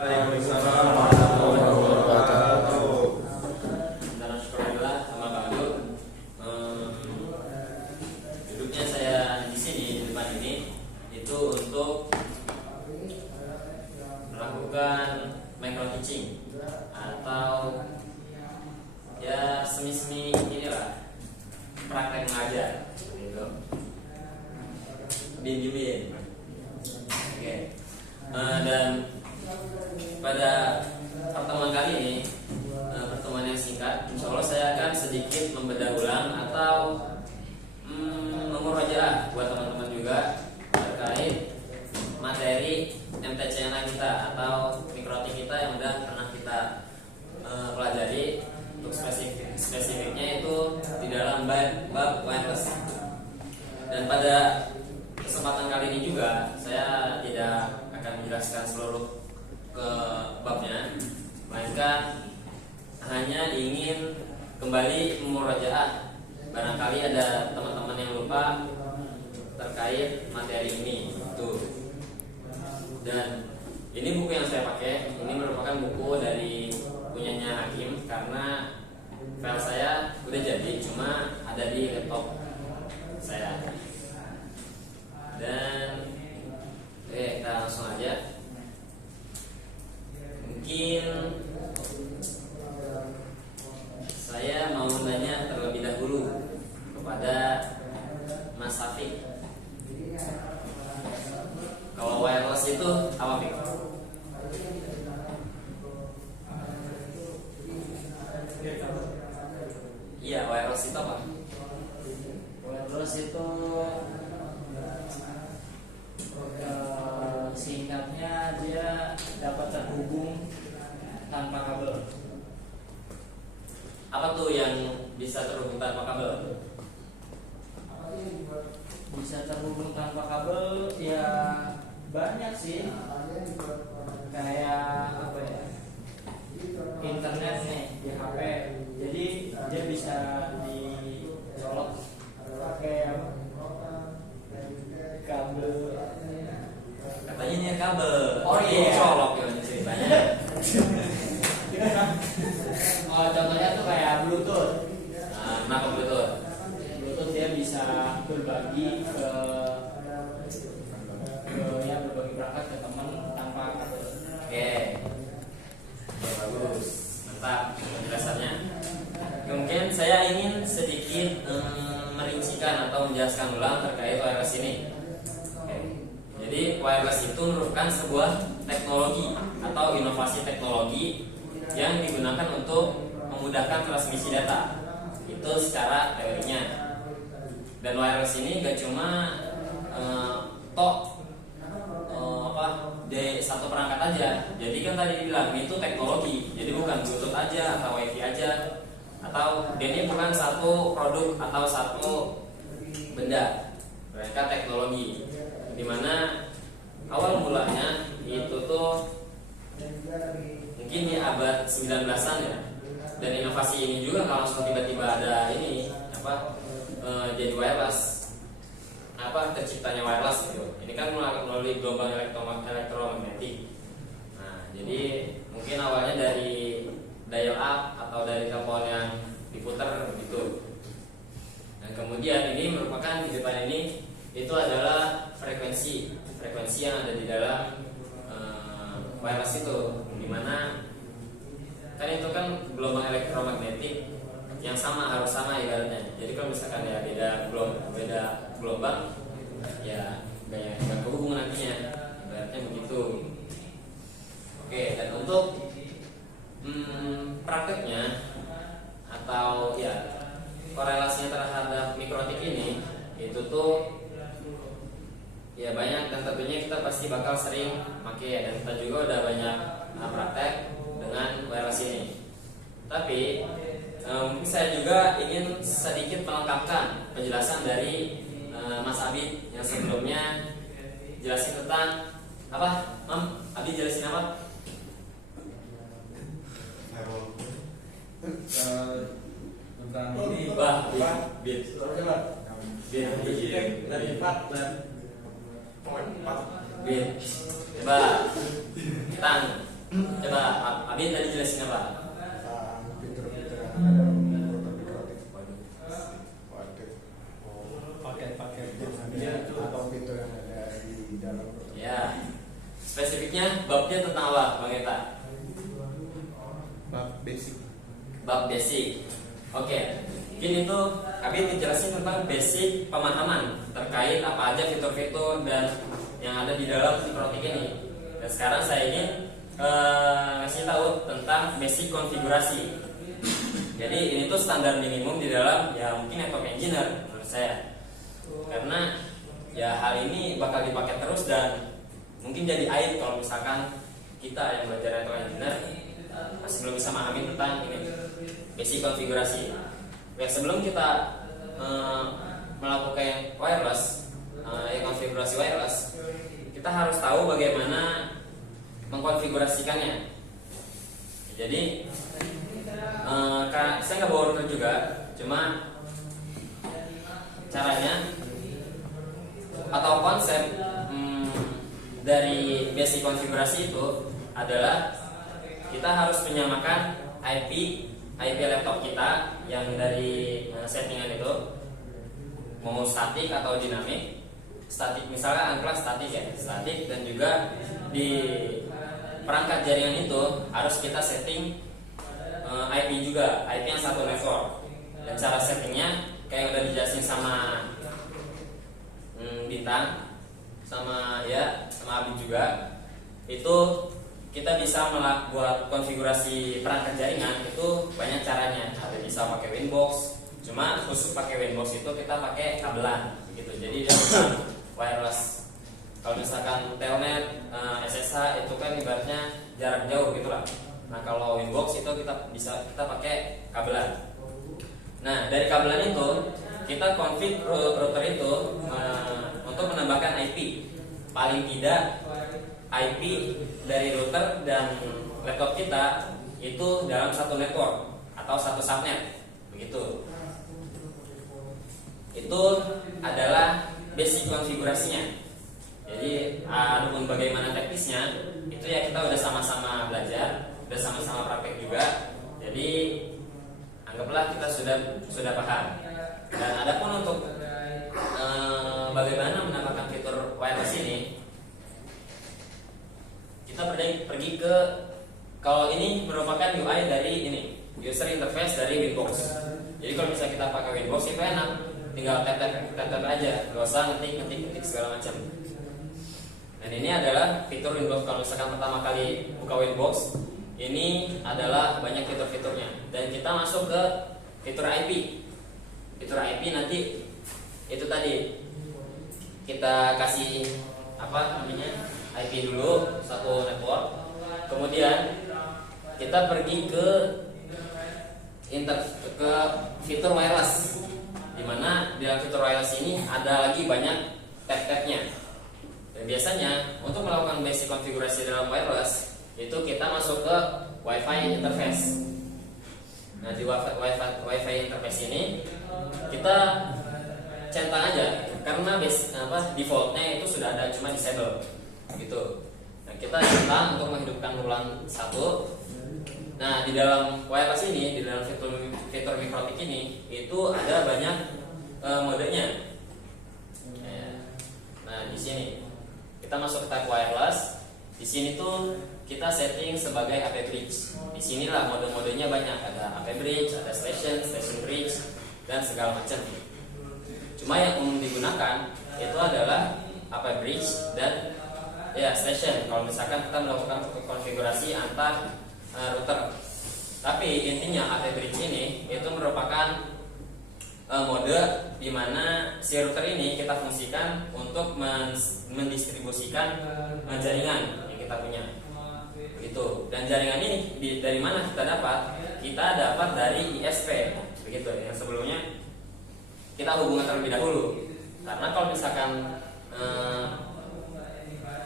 Waalaikumsalam warahmatullahi wabarakatuh. Dan syukurillah sama Bang Abdul. Duduknya saya di sini di depan ini itu untuk melakukan micro teaching atau ya semi-semi inilah praktek mengajar seperti itu. Bimbing. Oke. Dan pada pertemuan kali ini, pertemuan yang singkat, insya Allah saya akan sedikit membedah ulang atau memurojaah buat teman-teman juga terkait materi MTCNA kita atau mikrotik kita yang udah pernah kita pelajari. Untuk spesifiknya itu di dalam bab wireless. Dan pada kesempatan kali ini juga saya tidak akan menjelaskan seluruh ke babnya, melainkan hanya ingin kembali memurojaah. Barangkali ada teman-teman yang lupa terkait materi ini. Tuh. Dan ini buku yang saya pakai, ini merupakan buku dari punyanya Hakim karena file saya udah jadi, cuma ada di laptop saya. Dan kita langsung aja. Mungkin saya mau nanya terlebih dahulu kepada Mas Safik. Kalau wireless itu apa, Fik? Iya, wireless itu apa? Wireless itu singkatnya dia dapat terhubung tanpa kabel. Apa tuh yang bisa terhubung tanpa kabel? Bisa terhubung tanpa kabel ya banyak sih. Kayak apa ya? Internet nih di HP. Jadi dia bisa dicolok pakai kabel. Katanya ini kabel. Oh iya. Colok ya ceritanya. Oh, contohnya tuh kayak Bluetooth. Nah, kenapa Bluetooth? Bluetooth dia bisa berbagi ke ya berbagi perangkat ke teman tanpa kabel. Oke. Ya, bagus. Mantap penjelasannya. Mungkin saya ingin sedikit merincikan atau menjelaskan ulang terkait wireless ini. Oke. Jadi wireless itu merupakan sebuah teknologi atau inovasi teknologi yang digunakan untuk memudahkan transmisi data. Itu secara teorinya. Dan wireless ini gak cuma di satu perangkat aja. Jadi kan tadi dibilang itu teknologi. Jadi bukan Bluetooth aja atau WiFi aja, atau dia ini bukan satu produk atau satu benda, mereka teknologi. Dimana awal mulanya itu tuh mungkin di abad 19-an ya. Dan inovasi ini juga kalau langsung tiba-tiba ada ini jadi wireless, terciptanya wireless gitu. Ini kan melalui gelombang elektromagnetik. Nah, jadi mungkin awalnya dari dial up atau dari telepon yang diputar begitu. Dan kemudian ini merupakan di depan ini itu adalah frekuensi yang ada di dalam wireless itu, dimana kan itu kan gelombang elektromagnetik yang harus sama ibaratnya. Jadi kalau misalkan ya beda gelombang ya nggak kehubung nantinya, ibaratnya begitu. Oke, dan untuk prakteknya atau ya korelasinya terhadap mikrotik ini itu tuh ya banyak, dan tentunya kita pasti bakal sering pakai, dan kita juga udah banyak praktek dengan wireless ini. Tapi mungkin saya juga ingin sedikit melengkapkan penjelasan dari Mas Abid yang sebelumnya jelasin tentang apa? Abid jelasin apa? Tentang ini Bid. Coba Coba Abi tadi jelasin apa? Fitur-fitur yang ada dalam router mikrotik. Waduh. Waduh. Paket-paket yang ada atau fitur yang ada di dalam router. Ya. Spesifiknya babnya tentang apa, Bang Eta? Bab basic. Bab basic. Oke. Mungkin itu Abi dijelasin tentang basic pemahaman terkait apa aja fitur-fitur dan yang ada di dalam mikrotik ini. Dan sekarang saya ingin ngasih tahu tentang basic konfigurasi. Jadi ini tuh standar minimum di dalam ya mungkin network engineer menurut saya. Karena ya hal ini bakal dipakai terus dan mungkin jadi aib kalau misalkan kita yang belajar network engineer masih belum bisa memahami tentang ini basic konfigurasi. Ya sebelum kita melakukan wireless, konfigurasi wireless, kita harus tahu bagaimana mengkonfigurasikannya. Jadi saya nggak bawa router juga, cuma caranya atau konsep dari basic konfigurasi itu adalah kita harus menyamakan IP laptop kita yang dari settingan itu mau statik atau dinamik. Statik misalnya anggaplah statik ya, statik, dan juga di perangkat jaringan itu harus kita setting IP juga, IP yang satu network. Dan cara settingnya kayak udah dijelasin sama Bintang, sama Abi juga. Itu kita bisa buat konfigurasi perangkat jaringan itu banyak caranya. Ada bisa pakai Winbox, cuma khusus pakai Winbox itu kita pakai kabelan gitu. Jadi dia bukan wireless. Kalau misalkan telnet, SSH itu kan ibaratnya jarak jauh gitulah. Nah kalau Winbox itu kita pakai kabelan. Nah dari kabelan itu kita config router itu untuk menambahkan IP. Paling tidak IP dari router dan laptop kita itu dalam satu network atau satu subnet, begitu. Itu adalah basic konfigurasinya. Jadi adapun bagaimana teknisnya itu ya kita udah sama-sama belajar, udah sama-sama praktek juga. Jadi anggaplah kita sudah paham. Dan adapun untuk bagaimana menambahkan fitur wireless ini, kita pergi ke, kalau ini merupakan UI dari ini, user interface dari Winbox. Jadi kalau misalnya kita pakai Winbox itu enak, tinggal tap aja, nggak usah ngetik segala macam. Dan ini adalah fitur Winbox. Kalau misalkan pertama kali buka Winbox, ini adalah banyak fitur-fiturnya. Dan kita masuk ke fitur IP. Fitur IP nanti itu tadi kita kasih IP dulu satu network. Kemudian kita pergi ke fitur wireless, dimana di dalam fitur wireless ini ada lagi banyak tab-tabnya. Dan biasanya untuk melakukan basic konfigurasi dalam wireless itu kita masuk ke Wi-Fi interface. Nah di Wi-Fi interface ini kita centang aja karena defaultnya itu sudah ada, cuma disable gitu. Nah kita centang untuk menghidupkan ulang satu. Nah di dalam wireless ini, di dalam fitur mikrotik ini itu ada banyak modenya. Nah di sini kita masuk ke tab wireless. Di sini tuh kita setting sebagai AP bridge. Di sinilah mode-modenya banyak, ada AP bridge, ada station bridge, dan segala macam. Cuma yang umum digunakan itu adalah AP bridge dan station. Kalau misalkan kita melakukan konfigurasi antar router. Tapi intinya AP bridge ini itu merupakan mode di mana si router ini kita fungsikan untuk mendistribusikan jaringan yang kita punya. Begitu. Dan jaringan ini dari mana kita dapat? Kita dapat dari ISP. Begitu. Yang sebelumnya kita hubungan terlebih dahulu. Karena kalau misalkan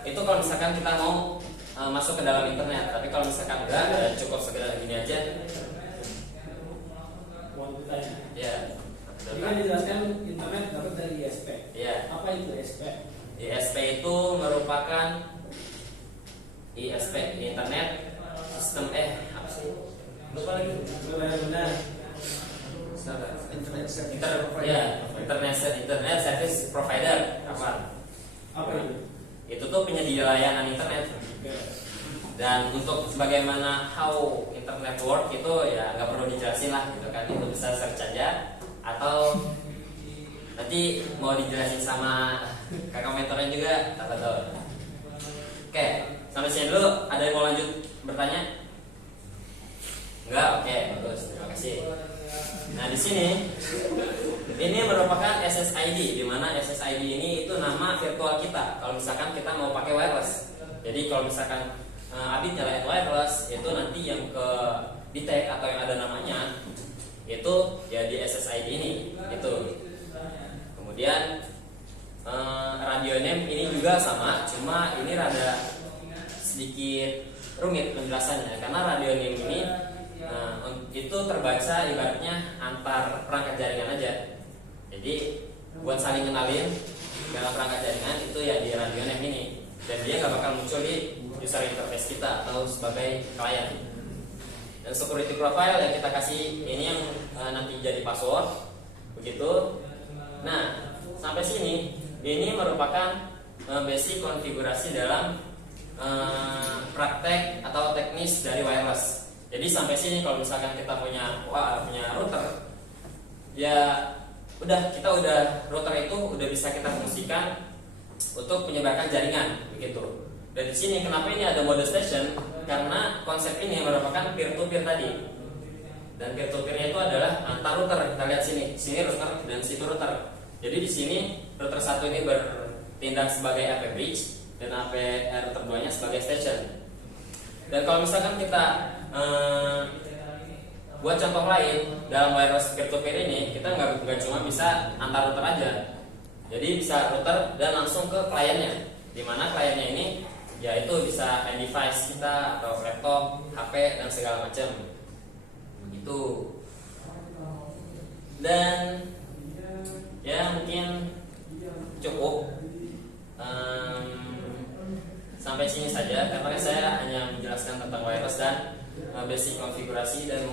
itu kalau misalkan kita mau masuk ke dalam internet, tapi kalau misalkan enggak, cukup sekedar gini aja. Ya. Jadi kan dijelaskan internet dapat dari ISP. Iya. Apa itu ISP? ISP itu merupakan ISP, internet internet service provider apa? Apa itu? Itu tuh penyedia layanan internet. Dan untuk bagaimana how internet work itu ya nggak perlu dijelasin lah gitu kan, itu bisa search aja atau nanti mau dijelasin sama kakak mentornya juga tak tahu. Oke, sampai sini dulu. Ada yang mau lanjut bertanya? Enggak, oke, bagus, terima kasih. Nah di sini ini merupakan SSID, di mana SSID ini itu nama virtual kita. Kalau misalkan kita mau pakai wireless, jadi kalau misalkan Abid nyalain wireless, itu nanti yang ke detect atau yang ada namanya itu ya di SSID ini itu. Kemudian radio name ini juga sama, cuma ini rada sedikit rumit penjelasannya karena radio name ini itu terbaca ibaratnya antar perangkat jaringan aja. Jadi buat saling kenalin dalam perangkat jaringan itu ya di radio name ini, dan dia nggak bakal muncul di user interface kita atau sebagai klien. Dan security profile yang kita kasih ini yang nanti jadi password begitu. Nah sampai sini ini merupakan basic konfigurasi dalam praktek atau teknis dari wireless. Jadi sampai sini kalau misalkan kita punya router, ya router itu udah bisa kita fungsikan untuk menyebarkan jaringan begitu. Dan di sini kenapa ini ada mode station? Karena konsep ini merupakan peer to peer tadi. Dan peer to peer-nya itu adalah antar router. Kita lihat sini router dan situ router. Jadi di sini router 1 ini bertindak sebagai AP bridge dan AP router 2-nya sebagai station. Dan kalau misalkan kita buat contoh lain dalam wireless peer to peer ini, kita nggak cuma bisa antar router aja. Jadi bisa router dan langsung ke kliennya, di mana kliennya ini yaitu bisa device kita atau laptop, HP dan segala macam begitu. Dan ya mungkin cukup sampai sini saja karena saya hanya menjelaskan tentang wireless dan basic konfigurasi dan